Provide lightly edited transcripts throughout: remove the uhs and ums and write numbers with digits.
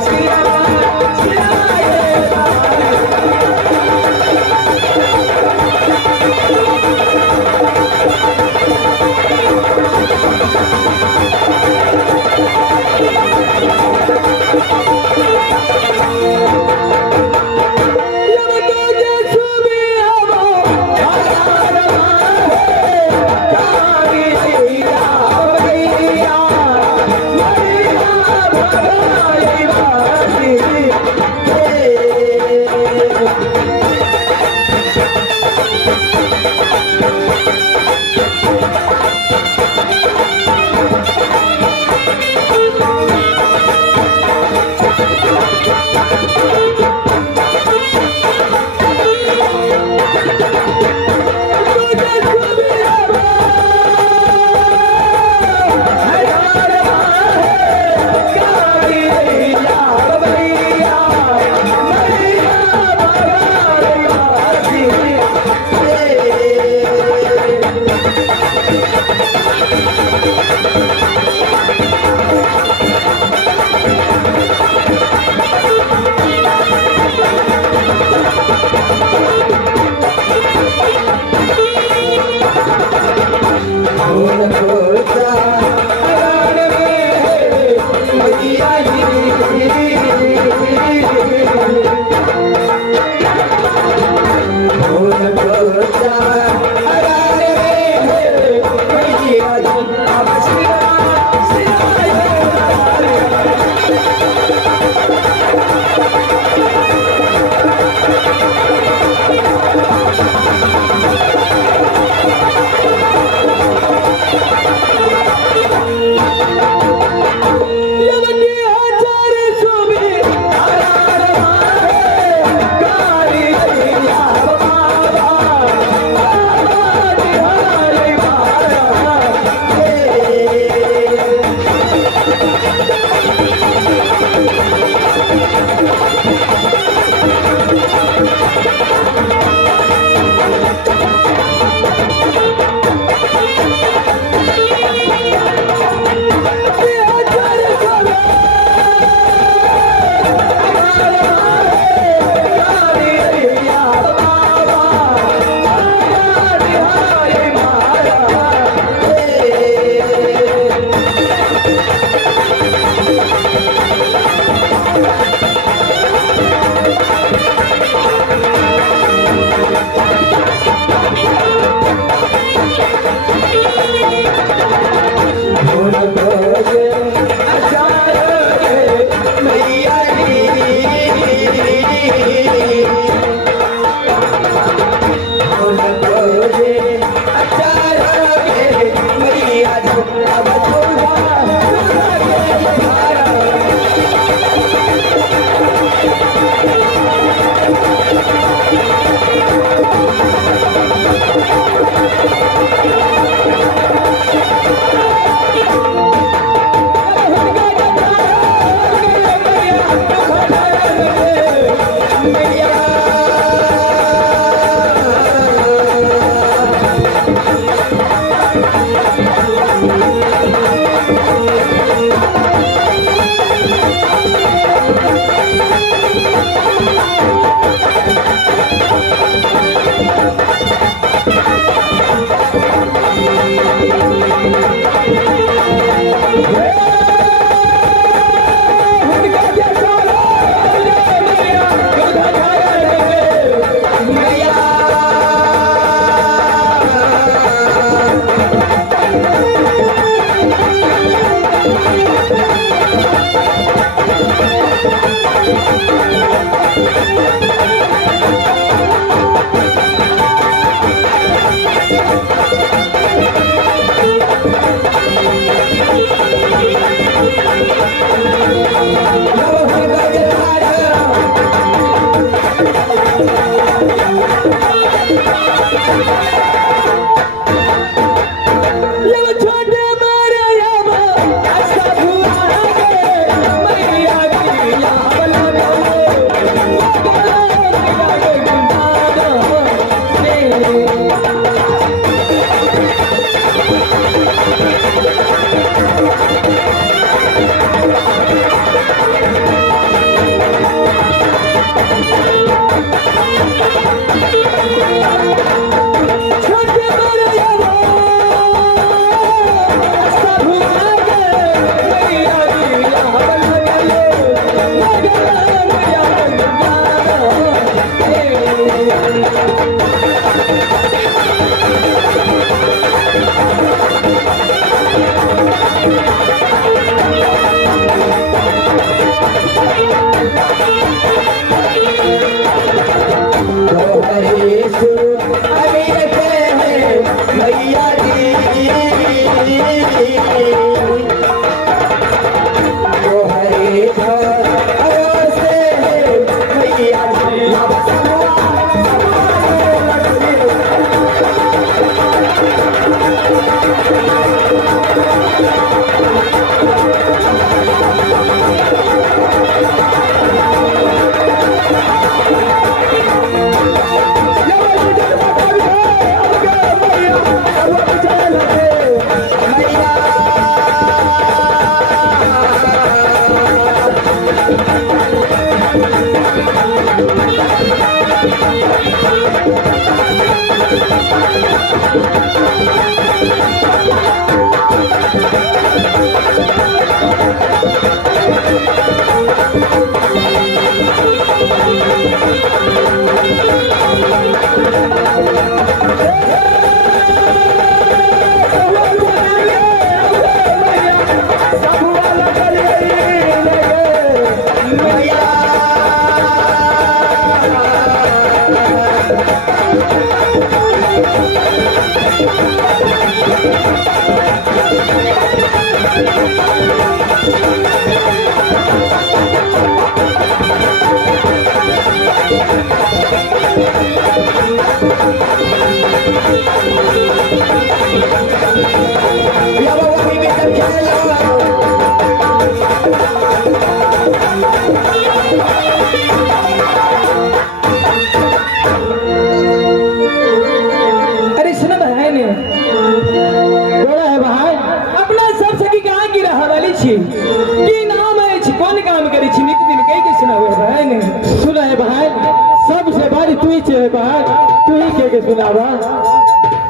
Shri Ram, Shri Ram.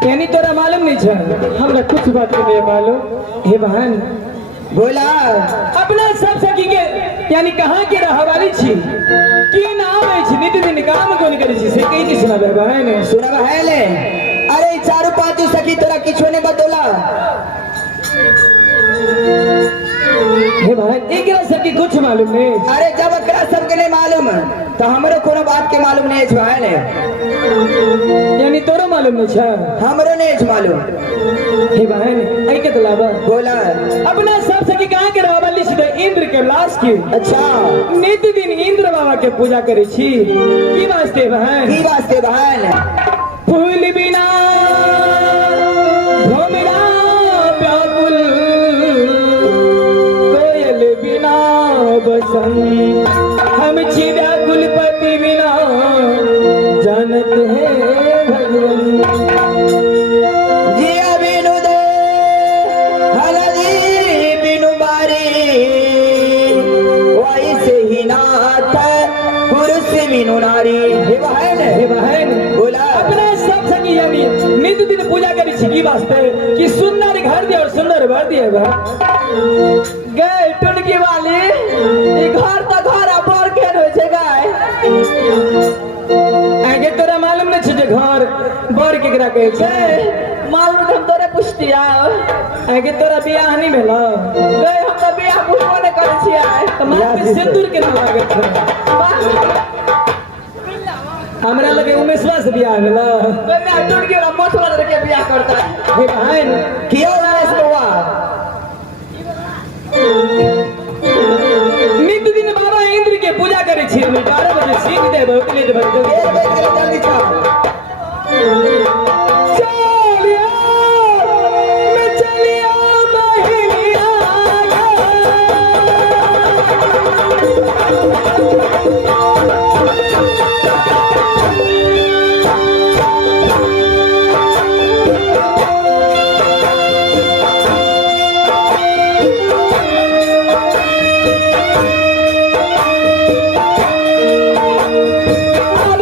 यानी तोरा मालूम नहीं छे हमरा कुछ बात के नहीं मालूम। हे बहन बोला अपना सब सखी के यानी कहाँ के रहवाली छी की नाम है छी नित दिन काम कोन करी छी से कही के सुना बहन सुना बहन अरे चारों पांच सखी तोरा किछो ने बतोला। हे बहन एक सबकी कुछ मालूम नहीं। अरे जब एकरा सबके नहीं मालूम तो हमरो कोनो बात के मालूम नहीं है बहन। यानी तोरो मालूम नहीं छे हमरो नहीं मालूम। हे बहन आई के तलावा बोला अपना सब सखी कहाँ के रहवाली छी इंद्र के लाश की। अच्छा नित दिन इंद्र बाबा के पूजा करे छी की वास्ते बहन की वास्ते बहन फूल बिना भोमरा व्याकुल कोयल बिना बसंत हम छी व्याकुल पति बिना जानत है भगवान जिया बिनु दे हलदी बिनु बारी वैसे ही नाथ पुरुष बिनु नारी। हे बहन बोला अपने सब सखी यानी नित दिन पूजा करी छी की वास्ते कि सुंदर घर दे और सुंदर वर दिए गए टुनकी वाली ई घर तो घर पर के होय छै गाय आगे तोरा मालूम न छै जे घर बर केकरा कहै छै मालूम हम तोरे पुछतिया आगे तोरा बियाह नहीं भेला गए हम तो बियाह बुझबो न करै छियै त माथ पे सिंदूर के न लागत छै हमरा लगे उमेशवा से बियाह भेला मैं टुनकी वाला मोछला के बियाह करता हे बहन कियो उमेश बउआ नित दिन बाबा इंद्र के पूजा करे छी 12 बजे सीख देब उतने जल्दी चल अब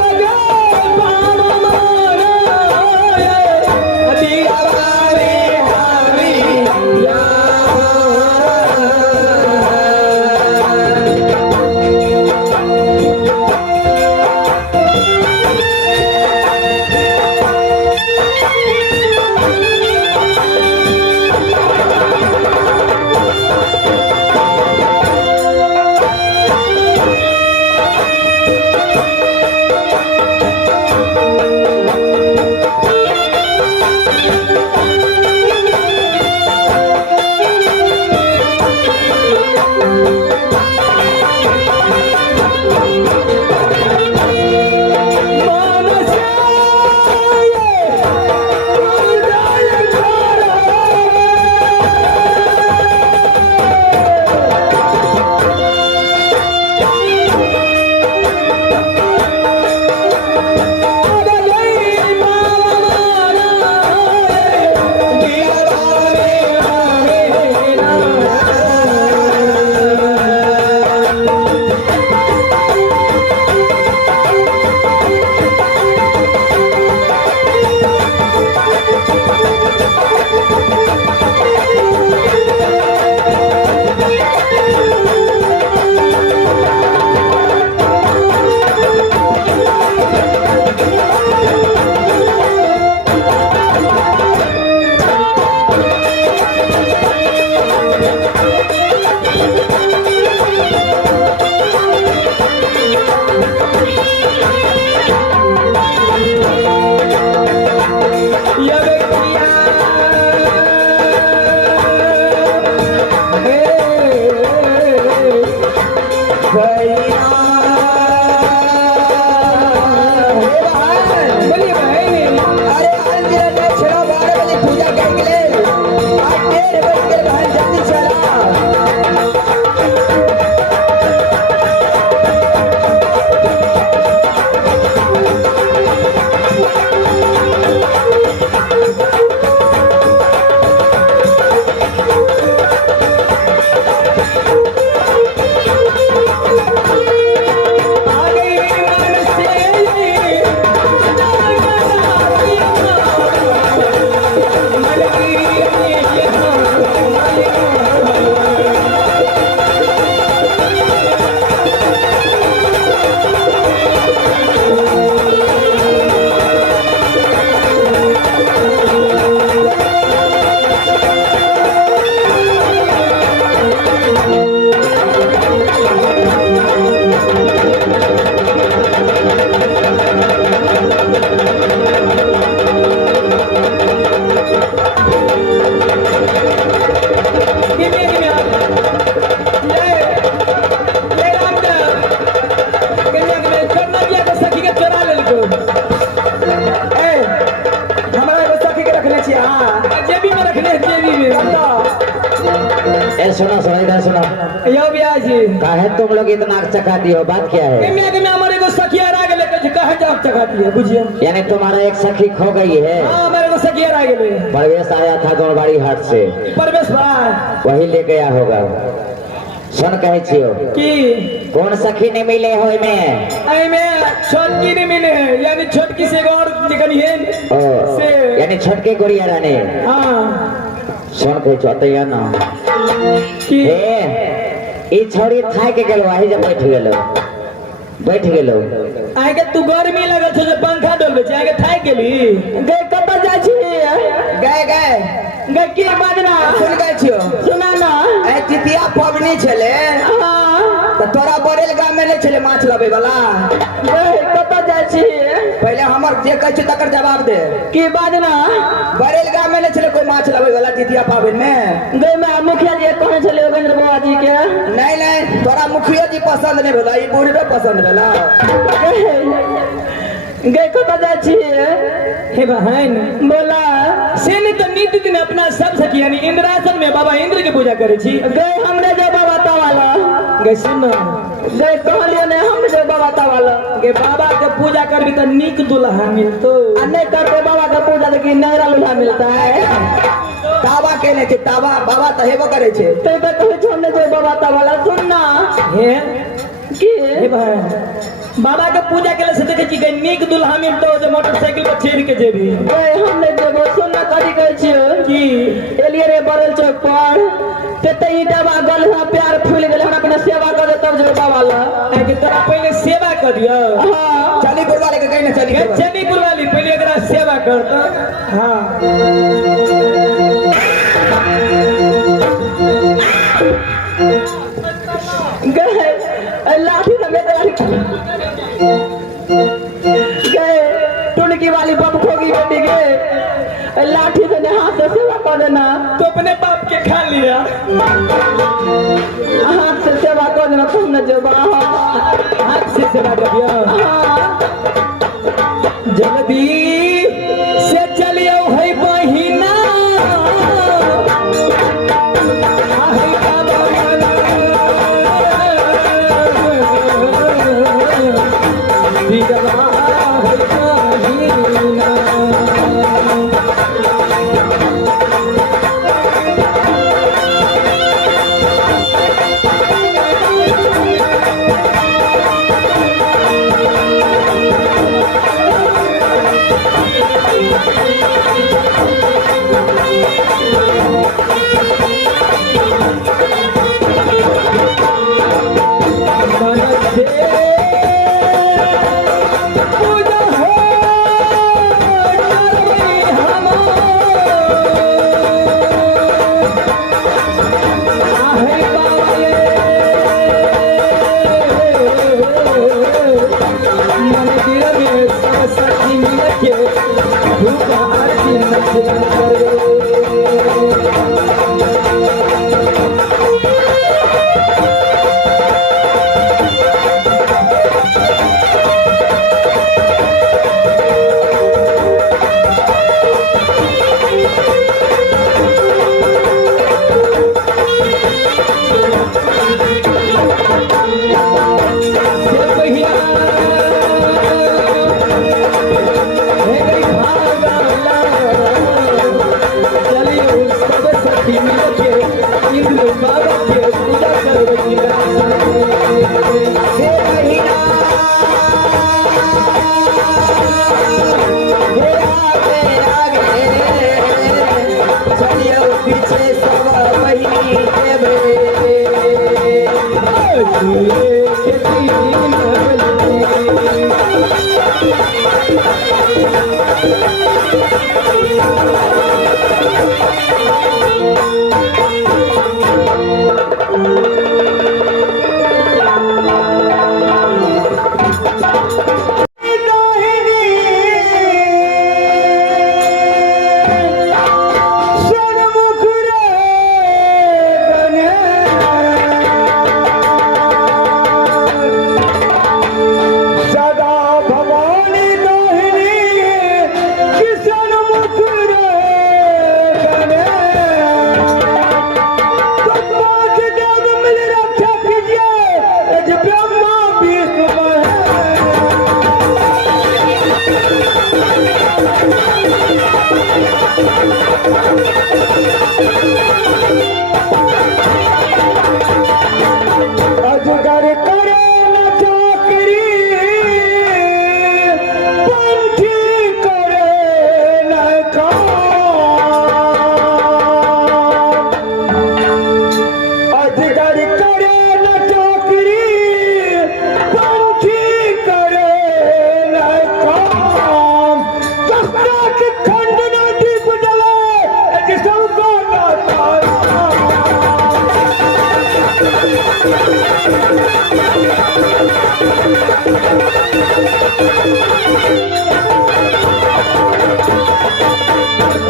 तुम लोग इतना चकाती हो, बात क्या है? मिया के में हमारे को सखिया रह गेले कहे कहे जाओ चकाती है बुझिए। यानी तुम्हारा एक सखी खो गई है? हां मेरे को सखिया रह गेले। परवेश आया था गौड़बाड़ी हाट से, परवेश भाई वही ले गया होगा। सुन कहे छियो की कौन सखी नहीं मिले हो में? आई में छोटकी नहीं मिले है, यानी छोटकी से और निकली है ओ, से यानी छोटके गोड़िया रहने। हां सुन कहे चौतैया ना की ई छोड़ी थाई के गेलो, आही जब बैठ गेलो आगे तू गर्मी लगल छ जे पंखा डोलबे छ आगे थाई गेली गए कब जा छी गए गए गए की बाजना सुन गए छियो सुना ना ए तितिया पबनी छले हां तो तोरा बरेल गांव में नहीं छले माछ लबे वाला। गए कब जा छी पहले हमर जे कह छ तकर जवाब दे। की बाजना बरेल गांव में नहीं छले कोई माछ लबे वाला तितिया पाबन में? गए मैं मुखिया जी कहे छले योगेंद्र बाबा जी के नहीं नहीं तोरा मुखिया जी पसंद नहीं भेला, ई बूढ़े पसंद भेला। गए कब जा छी हे बहन बोला से ने तो नित्य दिन अपना सब सखी यानी इंद्रासन में बाबा इंद्र की पूजा करे छी। गए हमने जो बाबा तावाला गए सुन गए कहलिए ने हम जो बाबा तावाला गए बाबा के पूजा करबी तो नीक दुल्हा मिलतो आ नहीं करते बाबा के पूजा तो की नैरा दुल्हा मिलता है। तावा के ने छे तावा बाबा त हेबो करे छे तो कहे छोड़ने जो बाबा तावाला सुनना हे की हे भाई बाबा के पूजा के लिए देखे छी नीक दुल्हा मिलतो जो मोटरसाइकिल पर चढ़ के जेबी गए हमने जेबो सुनना कथी कहै छियो की एलिए रे बरल चौक पर तेते ईटावा गलहा प्यार फूल गेल हमरा अपने सेवा कर दे तब जो बाबा ला है कि तोरा पहले सेवा कर दियो। हां चली गुरवाले के कहने चली चली गुरवाली पहले एकरा सेवा कर त हां गए लाठी ना गए टुनकी वाली बम खोगी बेटी गए लाठी से हाथ से सेवा कर देना तो अपने बाप के खा लिया हाथ से सेवा कर देना तुमने जो हाथ से सेवा कर दिया। जल्दी से चलियो है बहिना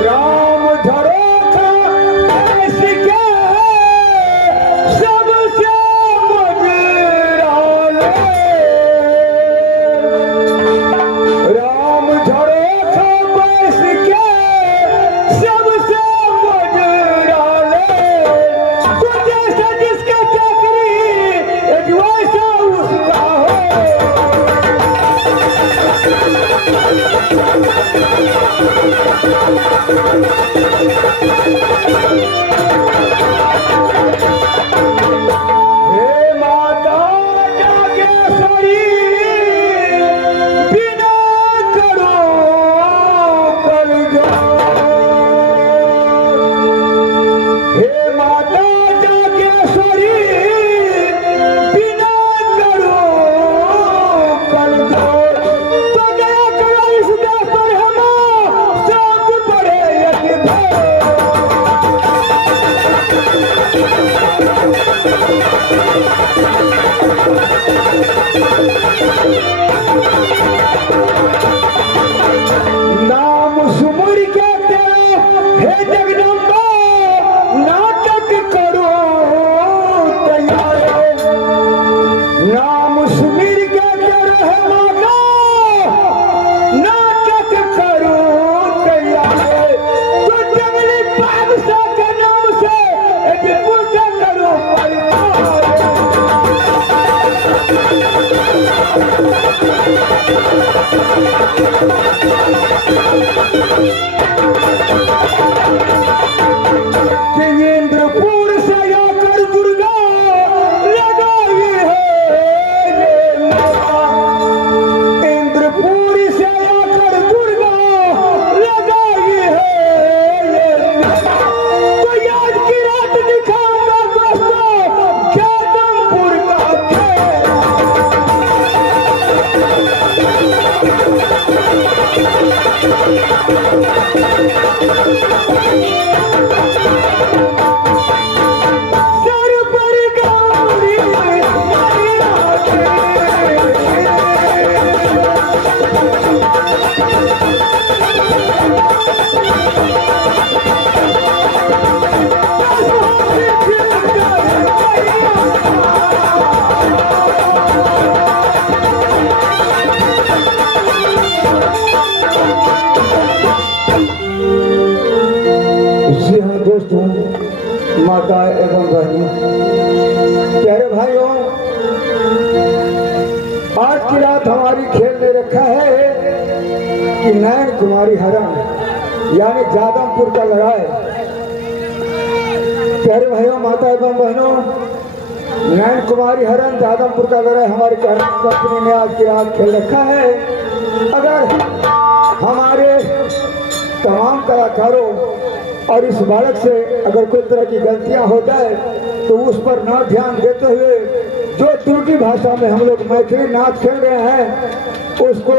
राम धरो था इसके सबसे मजराले राम धरो था बस के सबसे मजराले तो जैसा जिसका चक्री एक वैसा उसका हो हे माता जागेश्वरी बिना करो कर हे माता जागेश्वरी बिना करो कर तो दया करो इस देश पर हम सब बड़े एक भाई नाम सुमुर के तेरे हे जगदम्बा नाटक करो तैयार नाम सुमिर के तेरे हे माता नाटक करो तैयार तो जंगली बादशाह के नाम से एक पूजा करो परिवार इंद्रपुर से आकर दुर्गा लगाई है ये माता इंद्रपुर से आकर दुर्गा लगाई है ये माता तो आज की रात दिखाऊंगा दोस्तों जगदम्बपुर का खेल सर पर गौरी जी हाँ दोस्तों माता एवं बहनों प्यारे भाइयों आज की रात हमारी खेल में रखा है कि नयन कुमारी हरण यानी जादमपुर का लड़ाई प्यारे भाइयों माता एवं बहनों नयन कुमारी हरण जादमपुर का लड़ाई हमारी कंपनी ने आज की रात खेल रखा है अगर हमारे तमाम कलाकारों और इस बालक से अगर कोई तरह की गलतियां हो जाए तो उस पर ना ध्यान देते हुए जो तुर्की भाषा में हम लोग मैथिली नाच खेल रहे हैं उसको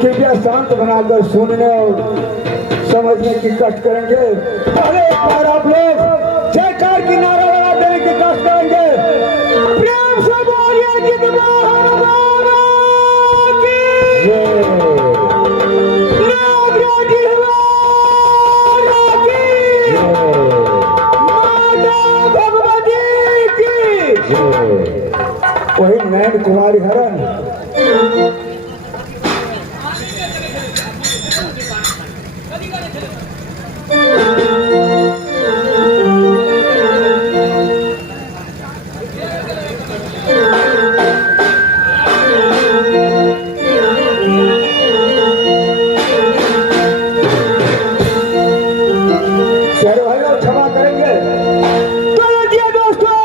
कृपया शांत बनाकर सुनने और समझने की कष्ट करेंगे पहले एक बार आप लोग जयकार की नारा लगा देने की कष्ट करेंगे प्रेम से बोलिए जितवाहन बाबा की नागराजी वही नयन कुमारी हरण प्यारे भाइयों क्षमा करेंगे तो ये दोस्तों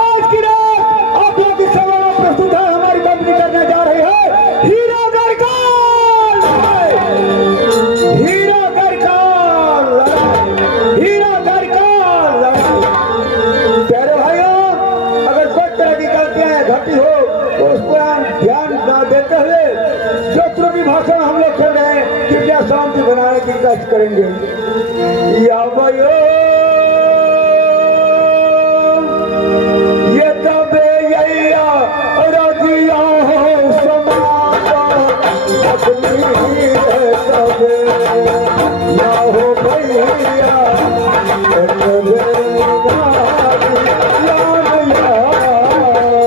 आज की रात आप लोग की सेवा में प्रस्तुत है हमारी कंपनी करने जा रही है हीरा गढ़काल हीरा गढ़काल हीरा गढ़काल प्यारे भाइयों अगर कोई तरह की गलतियां घटी हो तो उस पर ध्यान न देते हुए जो त्रुटि भाषा हम लोग खेल रहे हैं कृपया शांति बनाने की कष्ट करेंगे या भयो ये तबे यैया रजिया हो अपनी रे कबे ना हो भैया कबे याद याद है।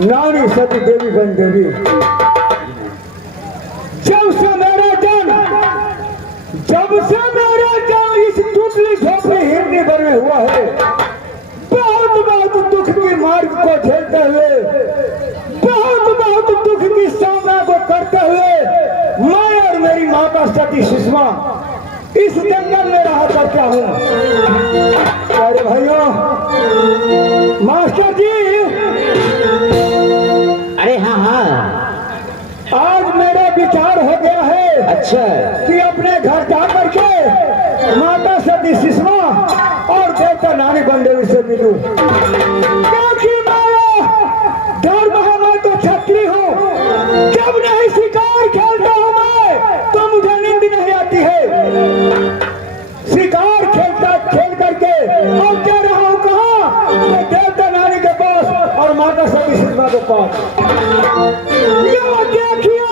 नानी सती देवी बन देवी। जब से मेरा जन्म इस टूटली झोपड़ी हिरनी भर में हुआ है, बहुत दुख की मार्ग को झेलते हुए, बहुत दुख की सामना को करते हुए मैं और मेरी माता सती सुषमा इस जंगल में रहा करता हूँ। अरे भाइयों, मास्टर जी, अरे हाँ हाँ, आज मेरा विचार हो गया है अच्छा कि अपने घर जा करके माता सती सुषमा और देवता नानी बंदेवी से मिलूं, क्योंकि धर्म है, मैं तो छत्री हूँ। जब नहीं शिकार खेलता हूँ मैं तो मुझे नींद नहीं आती है। शिकार खेल करके और जा रहा हूँ कहाँ? तो देवता नानी के पास और माता सती सुषमा के पास। यो देखिए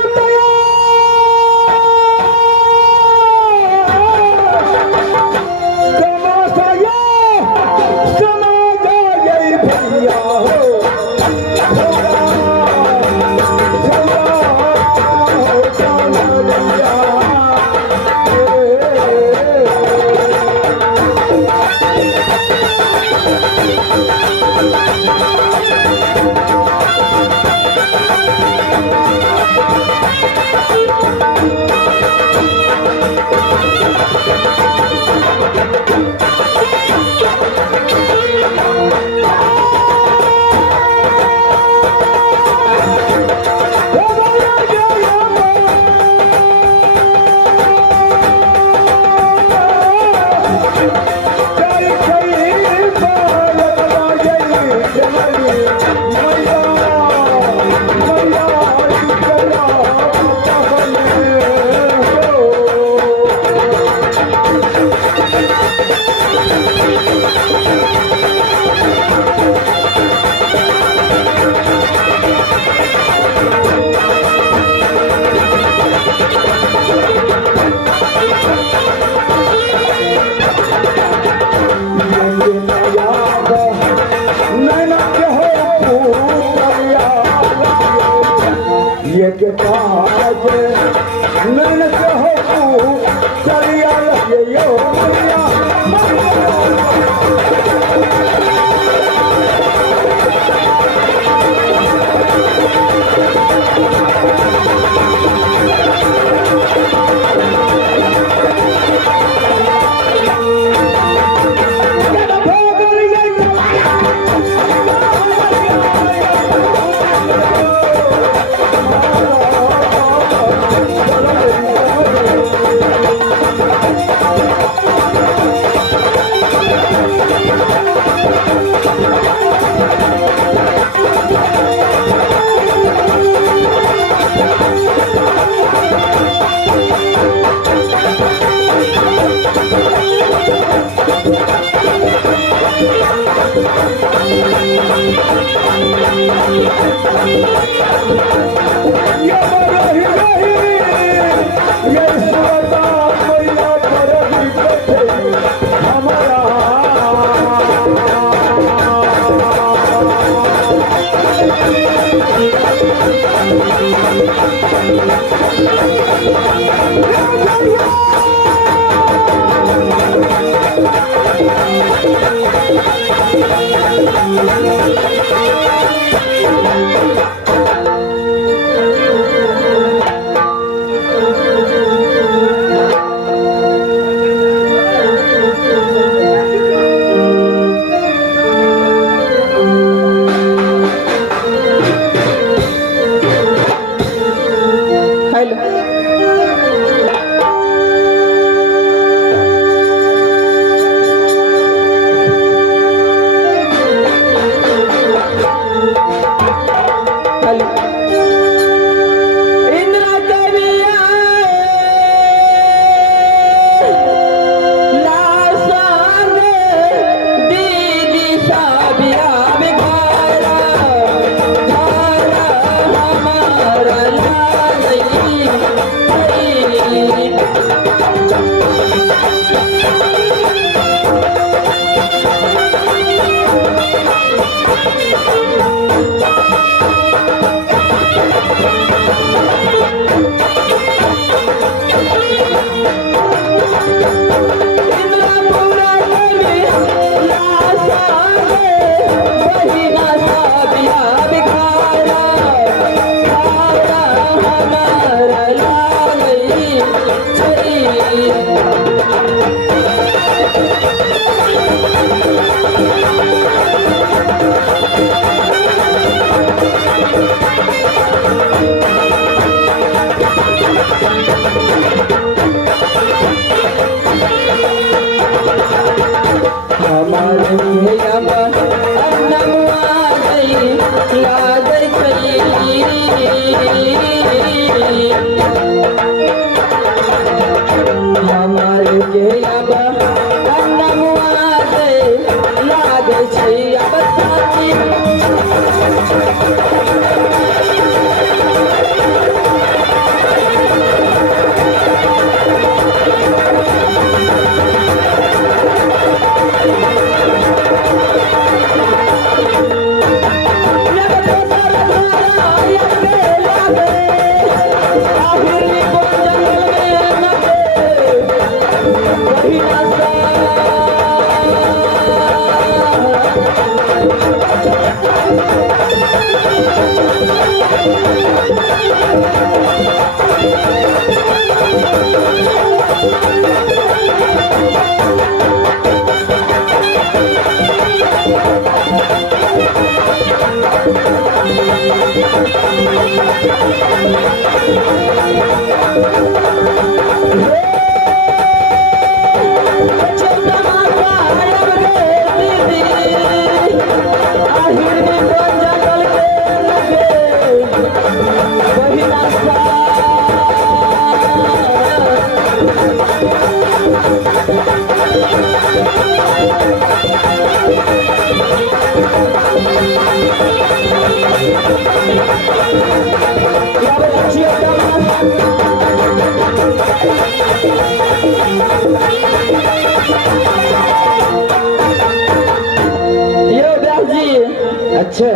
अच्छा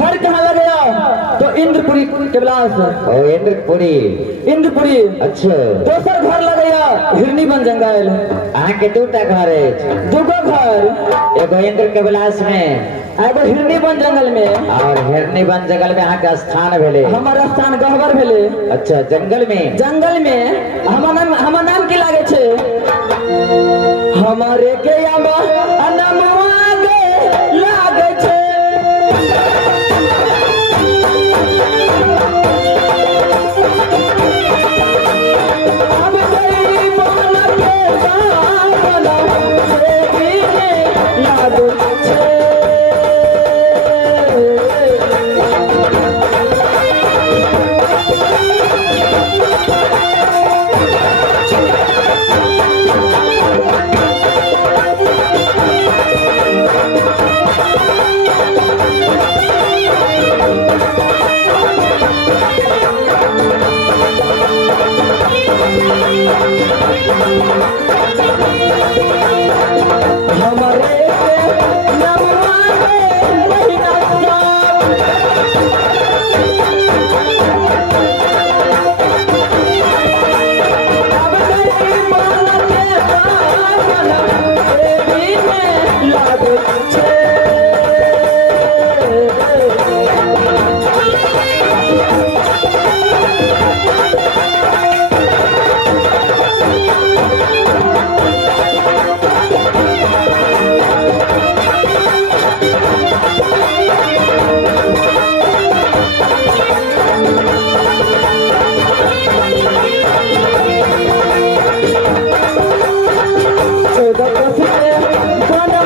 घर कहाँ लगे तो इंद्रपुरी के बिलास ओ इंद्रपुरी इंद्रपुरी अच्छा दोसर घर लगे हिरनी बन जंगल अहाँ के दूटा घर है दूगो घर एगो इंद्र के विलास में एगो हिरनी बन जंगल में और हिरनी बन जंगल में अहाँ के स्थान भेले हमार स्थान गहबर भेले अच्छा जंगल में हमर नाम की लागे छे हमारे के नमवा